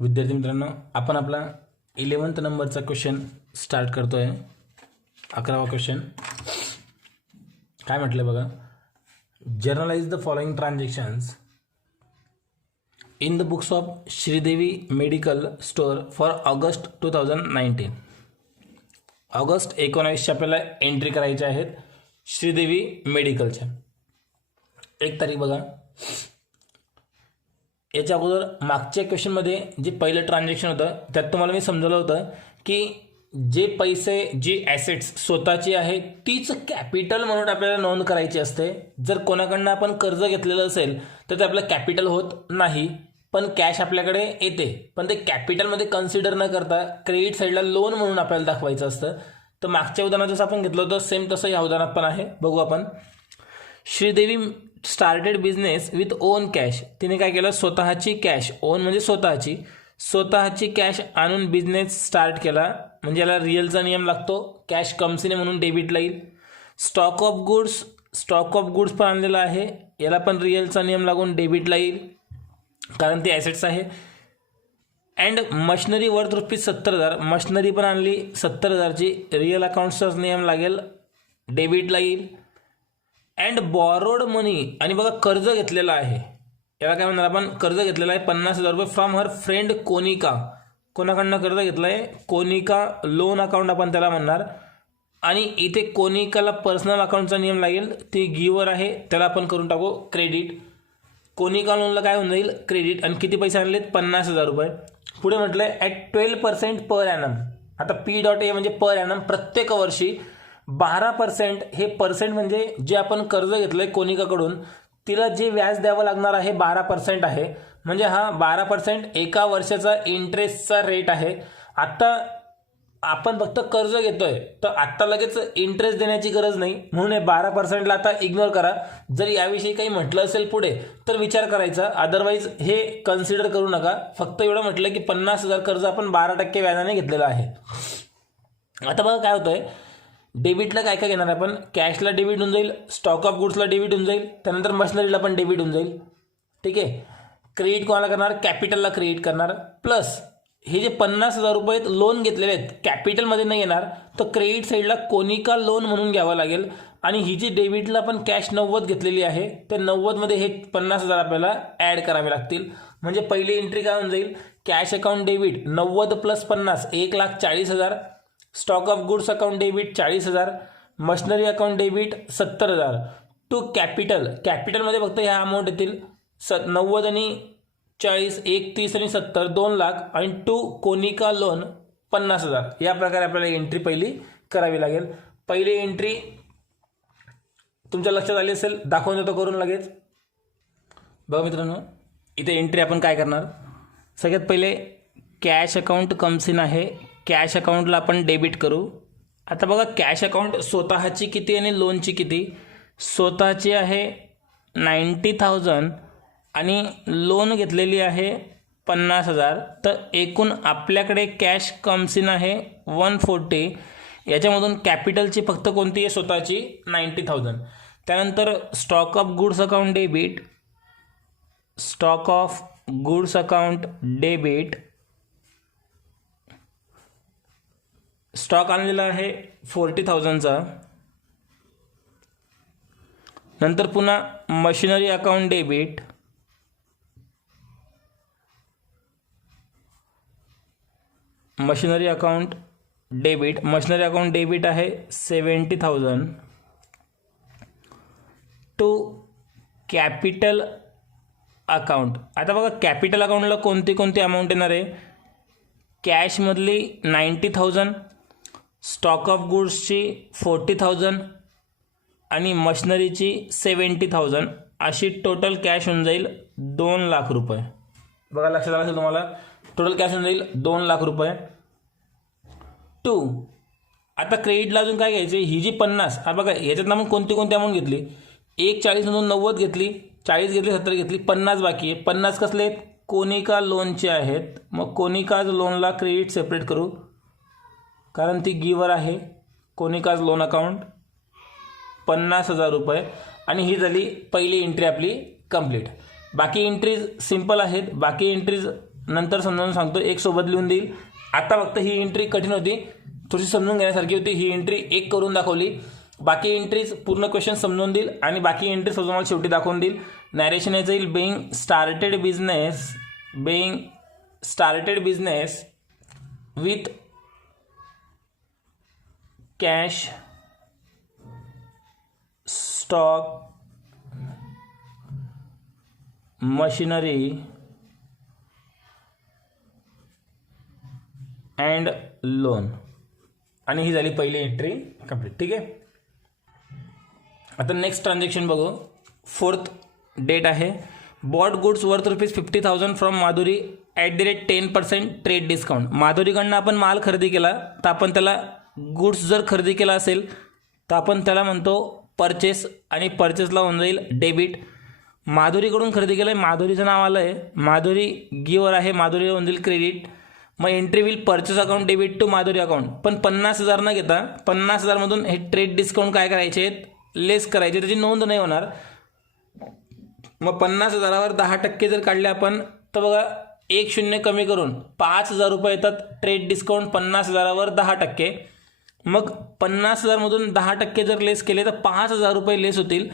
विद्यार्थी मित्रांनो, आपण आपला 11th नंबरचा क्वेश्चन स्टार्ट करतोय. 11वा क्वेश्चन काय म्हटलं बघा. Generalized the following transactions in the books of Sridevi medical store for August 2019. August 19 आपल्याला एंट्री करायची आहेत श्रीदेवी मेडिकलच्या. एक तारीख बघा. याच्या अगोदर मागच्या क्वेश्चनमध्ये जे पहिलं ट्रान्झॅक्शन होतं त्यात तुम्हाला मी समजवलं होतं की जे पैसे जी ॲसेट्स स्वतःची आहे तीच कॅपिटल म्हणून आपल्याला नोंद करायची असते. जर कोणाकडनं आपण कर्ज घेतलेलं असेल तर ते आपलं कॅपिटल होत नाही, पण कॅश आपल्याकडे येते, पण ते कॅपिटलमध्ये कन्सिडर न करता क्रेडिट साईडला लोन म्हणून आपल्याला दाखवायचं असतं. तर मागच्या उदाहरणात जसं आपण घेतलं होतं सेम तसं या उदाहरणात पण आहे. बघू आपण. Sridevi started business with on cash. तिने काय केलं, स्वतःची कॅश, ओन म्हणजे स्वतःची कॅश आणून बिझनेस स्टार्ट केला. म्हणजे याला रिअलचा नियम लागतो. कॅश कम्स इन म्हणून डेबिटला येईल. स्टॉक ऑफ गुड्स पण आणलेला आहे, याला पण रिअलचा नियम लागून डेबिटला येईल कारण ती ॲसेट्स आहे. And machinery worth ₹70,000. मशिनरी पण आणली 70,000ची, रिअल अकाउंट्सचाच नियम लागेल, डेबिटला येईल. अँड बॉरोड मनी, आणि बघा कर्ज घेतलेला आहे, याला काय म्हणणार आपण, कर्ज घेतलेला आहे ₹50,000 फ्रॉम हर फ्रेंड कोनिका. कोणाकडनं कर्ज घेतलं आहे, कोनिका लोन अकाउंट आपण त्याला म्हणणार. आणि इथे कोनिकाला पर्सनल अकाउंटचा नियम लागेल, ती गिवर आहे, त्याला आपण करून टाकू क्रेडिट. कोनिका लोनला काय होऊन जाईल, क्रेडिट. आणि किती पैसे आणलेत, ₹50,000. पुढे म्हटलं आहे ॲट 12% पर ॲनम. आता P.A म्हणजे पर ॲनम, प्रत्येक वर्षी 12%. हे पर्सेंट म्हणजे जे आपण कर्ज घेतलं आहे कोनिकाकडून तिला जे व्याज द्यावं लागणार आहे 12% आहे. म्हणजे हा 12% एका वर्षाचा इंटरेस्टचा रेट आहे. आता आपण फक्त कर्ज घेतोय तर आत्ता लगेच इंटरेस्ट देण्याची गरज नाही, म्हणून हे 12%ला आता इग्नोर करा. जर याविषयी काही म्हटलं असेल पुढे तर विचार करायचा, अदरवाईज हे कन्सिडर करू नका. फक्त एवढं म्हटलं की 50,000 कर्ज आपण 12% व्याजाने घेतलेलं आहे. आता बघा काय होतंय, डेबिटला काय काय घेणार आपण, कॅशला डेबिट होऊन जाईल, स्टॉक ऑफ गुड्सला डेबिट होऊन जाईल, त्यानंतर मशिनरीला पण डेबिट होऊन जाईल. ठीक आहे. क्रेडिट कोणाला करणार, कॅपिटलला क्रेडिट करणार. प्लस हे जे ₹50,000 लोन घेतलेले आहेत कॅपिटलमध्ये नाही येणार, तर क्रेडिट साईडला कोनिका लोन म्हणून घ्यावं लागेल. आणि ही जी डेबिटला आपण कॅश 90 घेतलेली आहे त्या 90मध्ये हे 50,000 आपल्याला ॲड करावे लागतील. म्हणजे पहिली एंट्री काय होऊन जाईल, cash account debit 90 + 50 1,40,000. Stock of goods account debit 40,000. Machinery account debit 70,000. To कॅपिटलमध्ये फक्त ह्या अमाऊंट येतील 90 आणि 40, 31 आणि 70 2 लाख. आणि टू कोनिका लोन 50,000. या प्रकारे आपल्याला एंट्री पहिली करावी लागेल. पहिली एंट्री तुमच्या लक्षात आली असेल, दाखवून देतो करून लगेच. बघा मित्रांनो, इथे एंट्री आपण काय करणार, सगळ्यात पहिले कॅश अकाउंट कम्स इन आहे, कॅश अकाउंटला आपण डेबिट करू. आता बघा कॅश अकाउंट स्वतःची किती आणि लोनची किती. स्वतःची आहे 90,000 आणि लोन घेतलेली आहे 50,000. तर एकूण आपल्याकडे कॅश कम्स इन आहे 140. याच्यामधून कॅपिटलची फक्त कोणती आहे, स्वतःची 90,000. त्यानंतर stock of goods account debit, stock of goods account debit, stock आणलेला आहे 40,000चा. नंतर पुन्हा machinery account debit, machinery account debit आहे 70,000. To capital account. आता बघा कॅपिटल अकाउंटला कोणती अमाऊंट येणार आहे, कॅशमधली 90,000, स्टॉक ऑफ गुड्सची 40,000 आणि मशिनरीची 70,000. अशी टोटल कॅश होऊन जाईल 2 लाख रुपये. बघा लक्षात आलं असेल तुम्हाला, टोटल कॅश होऊन जाईल 2 लाख रुपये. टू आता क्रेडिटला अजून काय घ्यायचे, ही जी 50, हा बघा ह्याच्यात आपण कोणती अमाऊंट घेतली, 1,40 मधून 90 घेतली, 40 घेतली, 70 घेतली, 50 बाकी आहे. 50 कसले आहेत, कोनिका लोनचे आहेत. मग कोनिकाज लोनला क्रेडिट सेपरेट करू कारण ती गिवर आहे. कोनिकाज लोन अकाउंट ₹50,000. आणि ही झाली पहिली एंट्री आपली कंप्लीट. बाकी एंट्रीज सिंपल आहेत. बाकी एंट्रीज नंतर समजावून सांगतो, एक सोबत लिहून देईल. आता फक्त ही एंट्री कठीण होती, थोडीशी समजून घेण्यासारखी होती. ही एंट्री एक करून दाखवली. बाकी एंट्रीज पूर्ण क्वेश्चन समजून देईल आणि बाकी एंट्रीज तुम्हाला शेवटी दाखवून देईल. नॅरेशन याचं येईल, being started business with cash stock machinery and loan. आणि ही झाली पहिली एंट्री कंप्लीट. ठीक आहे. आता नेक्स्ट ट्रान्झॅक्शन बघू. 4th डेट आहे. Bought goods worth ₹50,000 from Madhuri @10% trade discount. माधुरीकडनं आपण माल खरेदी केला तर आपण त्याला गुड्स जर खरेदी केला असेल तर आपण त्याला म्हणतो परचेस आणि परचेसला होऊन जाईल डेबिट. माधुरीकडून खरेदी केलं आहे, माधुरीचं नाव आलं आहे, माधुरी गिवर आहे, माधुरीला होऊन जाईल क्रेडिट. मग entry will purchase account debit to Madhuri account. पण 50,000 न घेता 50,000मधून हे ट्रेड डिस्काउंट काय करायचे आहेत, लेस करायचे, त्याची नोंद नाही होणार. मग 50,000वर 10% जर काढले आपण तर बघा 1 कमी करून 5,000 रुपये येतात. ट्रेड डिस्काउंट 50,000वर 10%. मग 50,000मधून 10% जर लेस केले तर 5,000 रुपये लेस होतील.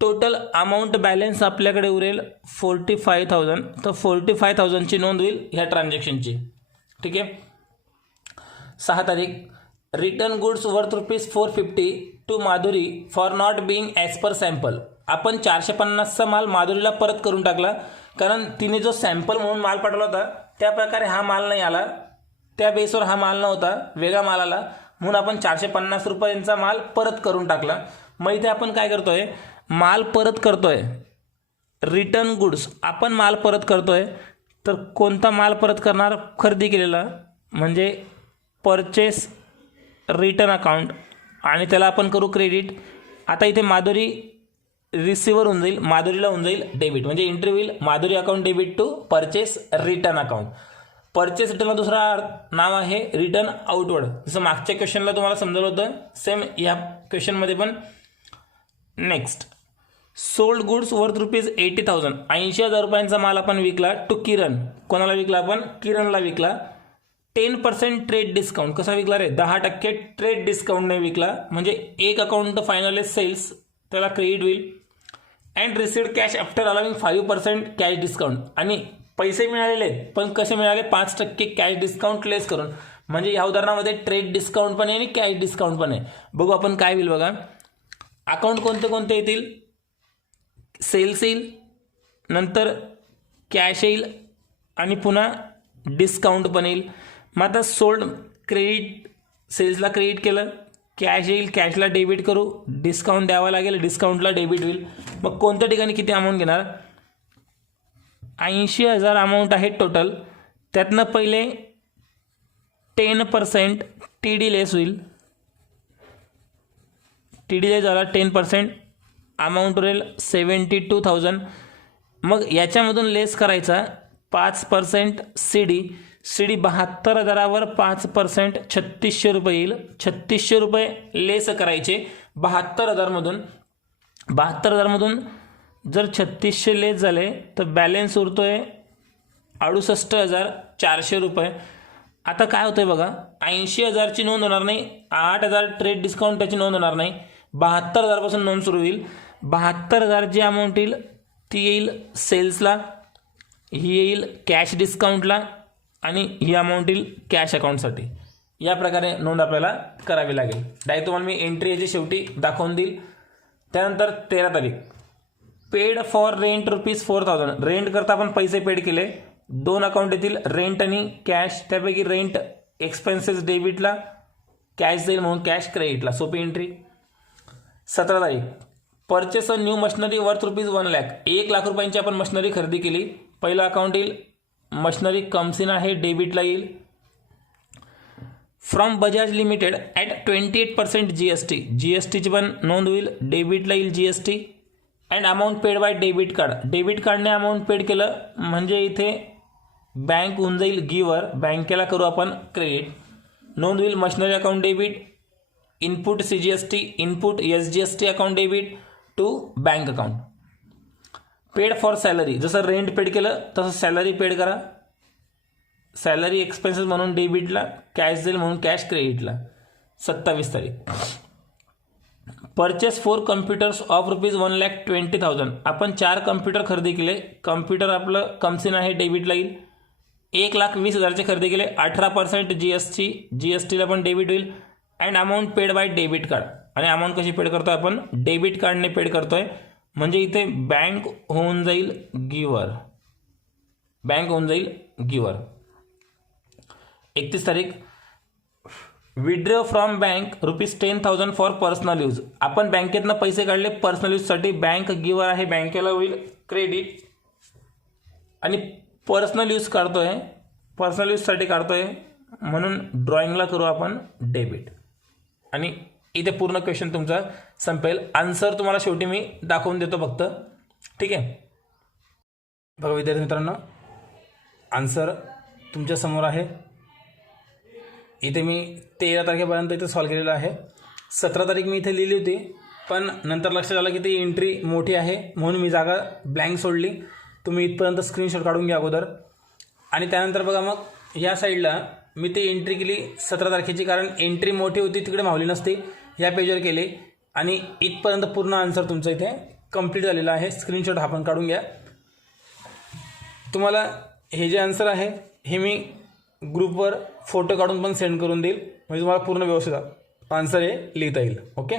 टोटल अमाऊंट बॅलन्स आपल्याकडे उरेल 45,000. तर 45,000ची नोंद होईल ह्या ट्रान्झॅक्शनची. ठीक आहे. 6 तारीख. Return goods worth ₹450 to Madhuri for not being as per sample. आपण 450चा माल माधुरीला परत करून टाकला, कारण तिने जो सॅम्पल म्हणून माल पाठवला होता त्या प्रकारे हा माल नाही आला, त्या बेसवर हा माल नव्हता, वेगळा माल आला, म्हणून आपण 450 रुपयांचा माल परत करून टाकला. मग इथे आपण काय करतोय, माल परत करतोय. रिटर्न गुड्स आपण माल परत करतोय, तर कोणता माल परत करणार, खरेदी केलेला, म्हणजे परचेस रिटर्न अकाउंट, आणि त्याला आपण करू क्रेडिट. आता इथे माधुरी रिसिव्हर होऊन जाईल, माधुरीला होऊन जाईल डेबिट. म्हणजे एंट्री होईल Madhuri account debit to purchase return account. Purchase रिटर्नला दुसरा नाव आहे रिटर्न आउटवर्ड. जसं मागच्या क्वेश्चनला तुम्हाला समजलं होतं, सेम या क्वेश्चनमध्ये पण. नेक्स्ट. Sold goods worth ₹80,000. 80,000 रुपयांचा माल आपण विकला टू किरण. कोणाला विकला आपण, किरणला विकला. 10% ट्रेड डिस्काउंट. कसा विकला रे, 10% ट्रेड डिस्काउंटने विकला. म्हणजे एक अकाउंट फायनल आहे सेल्स, त्याला क्रेडिट होईल. And received cash after allowing 5% cash discount. आणि पैसे मिळालेले आहेत, पण कसे मिळाले, 5% कॅश डिस्काउंट लेस करून. म्हणजे या उदाहरणामध्ये ट्रेड डिस्काउंट पण आहे आणि कॅश डिस्काउंट पण आहे. बघू आपण काय होईल बघा. अकाउंट कोणते कोणते येतील, सेल्स येईल, नंतर कॅश येईल आणि पुन्हा डिस्काउंट पण येईल. मग आता सोल्ड क्रेडिट, सेल्सला क्रेडिट केलं, कॅश येईल, कॅशला डेबिट करू, डिस्काउंट द्यावा लागेल, डिस्काउंटला डेबिट होईल. मग कोणत्या ठिकाणी किती अमाऊंट घेणार, 80,000 अमाऊंट आहे टोटल. त्यातनं पहिले 10% टी डी लेस होईल. टी डी लेस झाला 10%, अमाऊंट उरेल 72,000. मग याच्यामधून लेस करायचा 5% सी डी. सी डी 72,000वर 5% 3,600 रुपये येईल. 3,600 रुपये लेस करायचे 72,000मधून. 72,000मधून जर 3,600 लेस झाले तर बॅलन्स उरतोय 68,400 रुपये. आता काय होतंय बघा, 80,000ची नोंद होणार नाही, 8,000 ट्रेड डिस्काउंट त्याची नोंद होणार नाही. 72,000पासून नोंद सुरू होईल. 72,000 जी अमाऊंट येईल ती येईल सेल्सला, ही येईल कॅश डिस्काउंटला, आणि ही अमाऊंट येईल कॅश अकाउंटसाठी. या प्रकारे नोंद आपल्याला करावी लागेल. डायरेक्ट तुम्हाला मी एंट्री याची शेवटी दाखवून देईल. त्यानंतर 13 तारीख. Paid for rent ₹4,000. रेंट करता आपण पैसे पेड केले. 2 अकाउंट येतील, रेंट आणि कॅश. त्यापैकी रेंट एक्सपेन्सेस डेबिटला, कॅश जाईल म्हणून कॅश क्रेडिटला. सोपी एंट्री. 17 तारीख. Purchase a new machinery worth ₹1,00,000. 1,00,000 रुपयांची आपण मशिनरी खरेदी केली. पहिला अकाउंट येईल मशिनरी कम्स इन आहे, डेबिटला येईल. From Bajaj limited at 28% GST. GSTची पण नोंद होईल, डेबिटला येईल GST. And amount paid by debit card. Debit कार्डने अमाऊंट पेड केलं म्हणजे इथे बँक होऊन जाईल गिवर, बँकेला करू आपण क्रेडिट. नोंद होईल machinery account debit, input CGST, input SGST account debit to bank account. Paid for salary. जसं रेंट पेड केलं तसं सॅलरी पेड करा. सॅलरी एक्सपेन्सेस म्हणून डेबिटला, कॅश जाईल म्हणून कॅश क्रेडिटला. 27 तारीख. Purchase 4 computers of ₹1,20,000. आपण 4 कम्प्युटर खरेदी केले. कम्प्युटर आपलं कमसिन आहे, डेबिटला येईल. 1,20,000चे खरेदी केले. 18% जीएसटीला पण डेबिट होईल. And amount paid by debit card. आणि अमाऊंट कशी पेड करतोय आपण? डेबिट कार्डने पेड करतोय. म्हणजे इथे बँक होऊन जाईल गिवर. बँक होऊन जाईल गिवर. 31 तारीख. Withdraw from bank ₹10,000 for personal use. आपण बँकेतनं पैसे काढले पर्सनल यूजसाठी. बँक गिवर आहे, बँकेला होईल क्रेडिट. आणि पर्सनल यूज काढतोय, पर्सनल यूजसाठी काढतोय म्हणून ड्रॉइंगला करू आपण डेबिट. आणि इथे पूर्ण क्वेश्चन तुमचा संपेल. आन्सर तुम्हाला शेवटी मी दाखवून देतो फक्त. ठीक आहे. बघा विद्यार्थी मित्रांनो, आन्सर तुमच्या समोर आहे. इथे मी 13 तारखेपर्यंत इथे सॉल्व केलेलं आहे. 17 तारीख मी इथे लिहिली होती, पण नंतर लक्षात आलं की ती एंट्री मोठी आहे म्हणून मी जागा ब्लँक सोडली. तुम्ही इथपर्यंत स्क्रीनशॉट काढून घ्या अगोदर. आणि त्यानंतर बघा मग या साईडला मी ती एंट्री केली 17 तारखेची, कारण एंट्री मोठी होती तिकडे मावली नसती. या पेजवर केली आणि इथपर्यंत पूर्ण आन्सर तुमचं इथे कंप्लीट झालेलं आहे. स्क्रीनशॉट हा पण काढून घ्या. तुम्हाला हे जे आन्सर आहे हे मी ग्रुपवर फोटो काढून पण सेंड करून देईल, म्हणजे तुम्हाला पूर्ण व्यवस्थित आन्सर हे लिहिता येईल. ओके.